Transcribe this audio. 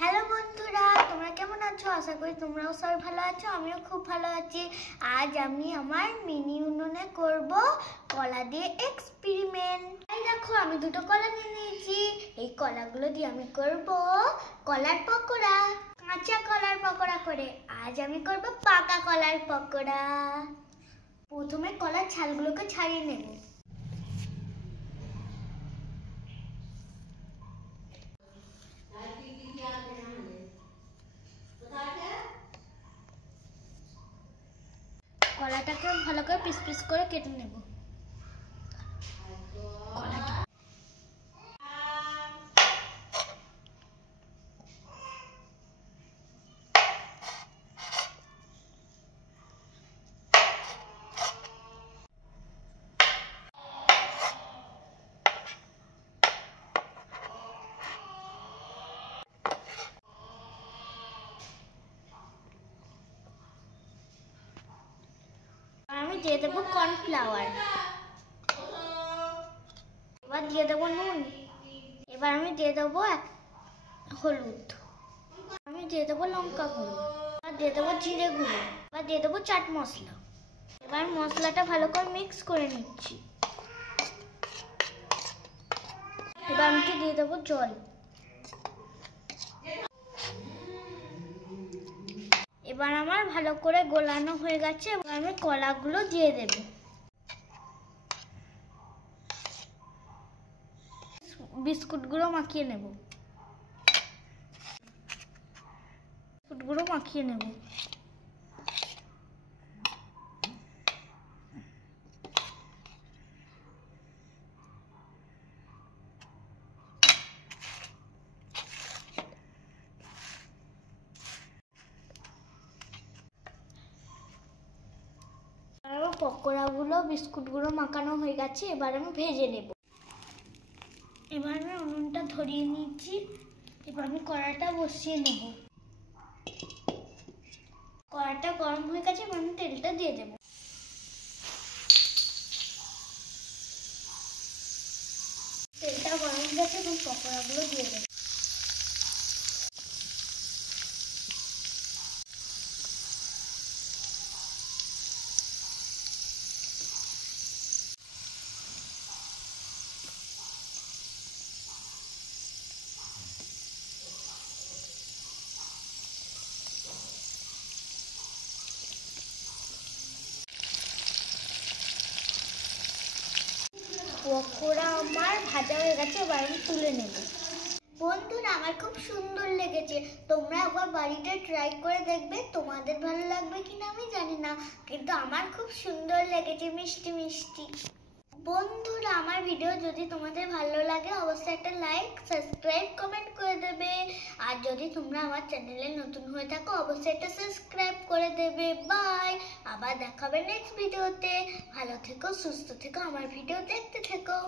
Hello বন্ধুরা, তোমরা কেমন আছো? আশা করি তোমরাও সবাই ভালো আছো। আমিও খুব ভালো আছি। আজ আমি আমার মিনি উনুনে করব কলা দিয়ে এক্সপেরিমেন্ট। এই দেখো, আমি দুটো কলা নিয়ে নিয়েছি। এই কলাগুলো দিয়ে আমি করব কলার পকোড়া। কাঁচা কলার পকোড়া করে আজ আমি করব পাকা কলার পকোড়া। প্রথমে কলার ছালগুলোকে ছাড়িয়ে নেব। কলাটাকে ভালো করে পিস পিস করে কেটে নেব। আমি দিয়ে দেবো কর্নফ্লাওয়ার, এবার দিয়ে দেবো নুন, এবার আমি দিয়ে দেবো হলুদ, আমি দিয়ে দেবো লঙ্কা গুঁড়ো, এবার দিয়ে দেবো জিরে গুঁড়ো, এবার দিয়ে দেবো চাট মশলা। এবার মশলাটা ভালো করে মিক্স করে নিচ্ছি। এবার আমি দিয়ে দেবো জল। এবার আমার ভালো করে গোলানো হয়ে গেছে। এবার আমি কলাগুলো দিয়ে দেব। বিস্কুটগুলো মাখিয়ে নেব। বিস্কুটগুলো মাখিয়ে নেব। পকোড়াগুলো বিস্কুটগুলো মাখানো হয়ে গেছে। এবার আমি ভেজে নেব। এবার আমি উনুনটা ধরিয়ে নিচ্ছি। এবার আমি কড়াটা বসিয়ে নেব। কড়াটা গরম হয়ে গেছে। এবার আমি তেলটা দিয়ে দেব। তেলটা গরম হয়ে গেছে। এবং পকোড়াগুলো দিয়ে দেব। পকোড়া আমার ভাজা হয়ে গেছে। এবার আমি তুলে নেব। বন্ধুরা, আমার খুব সুন্দর লেগেছে। তোমরা একবার বাড়িতে ট্রাই করে দেখবে। তোমাদের ভালো লাগবে কিনা আমি জানি না, কিন্তু আমার খুব সুন্দর লেগেছে, মিষ্টি মিষ্টি। বন্ধুরা, আমার ভিডিও যদি তোমাদের ভালো লাগে অবশ্যই একটা লাইক, সাবস্ক্রাইব, কমেন্ট করে দেবে। আর যদি তোমরা আমার চ্যানেলে নতুন হয়ে থাকো অবশ্যই একটা সাবস্ক্রাইব করে দেবে। বাই, আবার দেখাবে নেক্সট ভিডিওতে। ভালো থেকো, সুস্থ থেকো, আমার ভিডিও দেখতে থেকো।